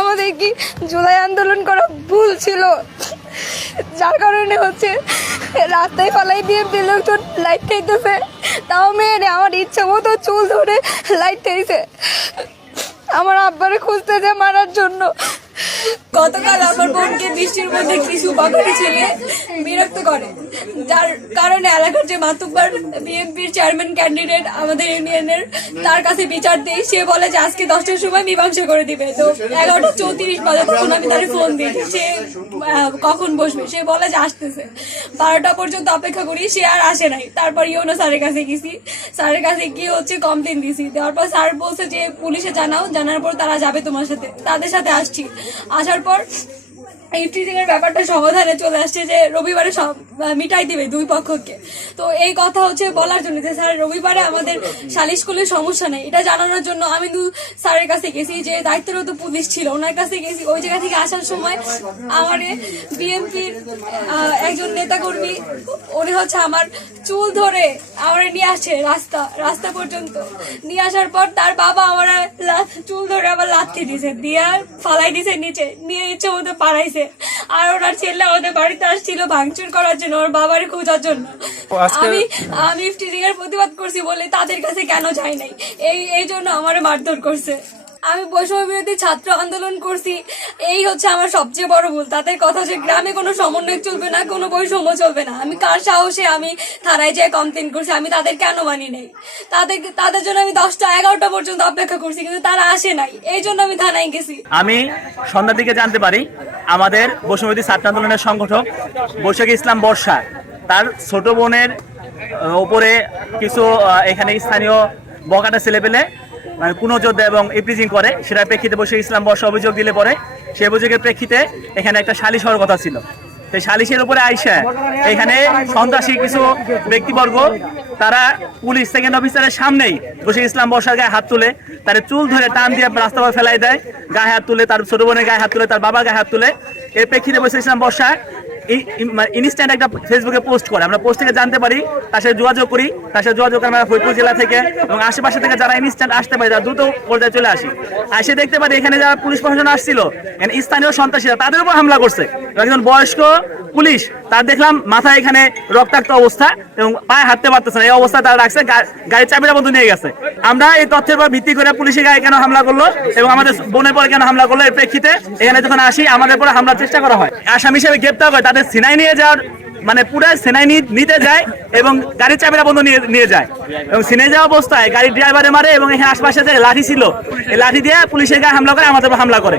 আমাদের কি জুলাই আন্দোলন করা ভুল ছিল, যার কারণে হচ্ছে রাস্তায় ফালাই দিয়ে লোকজন লাইট খাইতেছে, তাও মেয়েরে আমার ইচ্ছা মতো চুল ধরে লাইট খাইছে আমার আব্বারে খুঁজতেছে মারার জন্য। গতকাল আমার বোনকে বৃষ্টির মধ্যে কিছু বাঙালি ছেলে বিরক্ত করে, যার কারণে এলাকার যে মাতুব্বার বিএনপির চেয়ারম্যান ক্যান্ডিডেট আমাদের ইউনিয়নের, তার কাছে বিচার দেই। সে বলে যে আজকে 10টার সময় মীমাংসা করে দিবে। তো 11:34 বাজে তখন আমি তার ফোন দিই সে কখন বসবে, সে বলে যে আসতেছে। 12টা পর্যন্ত অপেক্ষা করি, সে আর আসে নাই। তারপর ইউনো স্যারের কাছে গেছি, স্যারের কাছে গিয়ে হচ্ছে কমপ্লেন দিছি। দেওয়ার পর স্যার বলছে যে পুলিশে জানাও, জানার পর তারা যাবে তোমার সাথে। তাদের সাথে আসছি, আসার পর এই ট্রিটিং এর ব্যাপারটা সমাধানে চলে আসছে যে রবিবারে সব মিটাই দিবে দুই পক্ষকে। তো এই কথা হচ্ছে বলার জন্য যে স্যার রবিবারে আমাদের সালিশ করলে সমস্যা নেই, এটা জানানোর জন্য আমি স্যারের কাছে গেছি। যে দায়িত্বরত পুলিশ ছিল ওনার কাছে গেছি। ওই জায়গা থেকে আসার সময় আমার বিএনপির একজন নেতাকর্মী, উনি হচ্ছে আমার চুল ধরে আমার নিয়ে আসছে রাস্তা পর্যন্ত। নিয়ে আসার পর তার বাবা আমার চুল ধরে আবার লাথি দিছে, দিয়ে ফালাই দিছে নিচে, নিয়ে ইচ্ছে মতো পাড়াইছে। আর ওনার ছেলে আমাদের বাড়িতে আসছিল ভাঙচুর করার জন্য, ওর বাবার খোঁজার জন্য। আমি ইফটিজিং এর প্রতিবাদ করছি বলে তাদের কাছে কেন যাই নাই, এই জন্য আমার মারধর করছে। আমি বৈষম্য বিরোধী ছাত্র আন্দোলন করছি, এই হচ্ছে আমার সবচেয়ে বড় ভুল। তাদের কথা যে গ্রামে কোনো সমন্বয় চলবে না, কোনো বৈষম্য চলবে না, আমি কার সাহসে আমি থানায় যেয়ে কমপ্লেন করছি? আমি তাদের কেন মানি নাই? তাদের জন্য আমি 10টা 11টা পর্যন্ত অপেক্ষা করছি, কিন্তু তারা আসে নাই, এই জন্য আমি থানায় গেছি। আমি সন্ধ্যার দিকে জানতে পারি আমাদের বৈষম্য বিরোধী ছাত্র আন্দোলনের সংগঠক বৈশাখী ইসলাম বর্ষা, তার ছোট বোনের উপরে কিছু এখানে স্থানীয় বকাটা ছেলে পেলে কুনজোদ্দা এবং ইপ্রিজিং করে, সেটার প্রেক্ষিতে বৈশাখী ইসলাম বর্ষা অভিযোগ দিলে পরে সেই অভিযোগের প্রেক্ষিতে এখানে একটা সালিশ হওয়ার কথা ছিল। সেই সালিশের উপরে আইসা এখানে সন্ত্রাসী কিছু ব্যক্তিবর্গ তারা পুলিশ সেকেন্ড অফিসারের সামনেই বৈশাখী ইসলাম বর্ষার গায়ে হাত তুলে, তার চুল ধরে টান দিয়ে রাস্তা ফেলাই দেয়, গায়ে হাত তুলে, তার ছোট বোনের গায়ে হাত তুলে, তার বাবার গায়ে হাত তুলে। এর প্রেক্ষিতে বৈশাখী ইসলাম বর্ষা ইনস্ট্যান্ট একটা ফেসবুকে পোস্ট করে, আমরা পোস্ট থেকে জানতে পারি, তার সাথে যোগাযোগ করি, তার সাথে যোগাযোগ আমরা ফরিদপুর জেলা থেকে এবং আশেপাশে থেকে যারা ইনস্ট্যান্ট আসতে পারে, যারা দ্রুত পর্যায়ে চলে আসি, এসে দেখতে পারি এখানে যারা পুলিশ প্রশাসন আসছিল, স্থানীয় সন্ত্রাসীরা তাদের উপর হামলা করছে। একজন বয়স্ক পুলিশ, তার দেখলাম মাথায় এখানে রক্তাক্ত অবস্থা এবং পায়ে হাঁটতে পারতেছে না, এই অবস্থা তারা রাখছে, গাড়ির চাবিটা বন্ধ নিয়ে গেছে। আমরা এই তথ্যের উপর ভিত্তি করে পুলিশের গায়ে কেন হামলা করলো এবং আমাদের বোনের পরে কেন হামলা করলো, এর প্রেক্ষিতে এখানে যখন আসি আমাদের পরে হামলার চেষ্টা করা হয়। আসামি হিসেবে গ্রেপ্তার করে তাদের সিনাই নিয়ে যাওয়ার মানে পুরো সেনাই নিতে যায় এবং গাড়ির চাবিটা বন্ধ নিয়ে যায় এবং সিনে যাওয়া অবস্থায় গাড়ির ড্রাইভারে মারে এবং এখানে আশপাশে যে লাঠি ছিল এই লাঠি দিয়ে পুলিশের গায়ে হামলা করে, আমাদের উপর হামলা করে।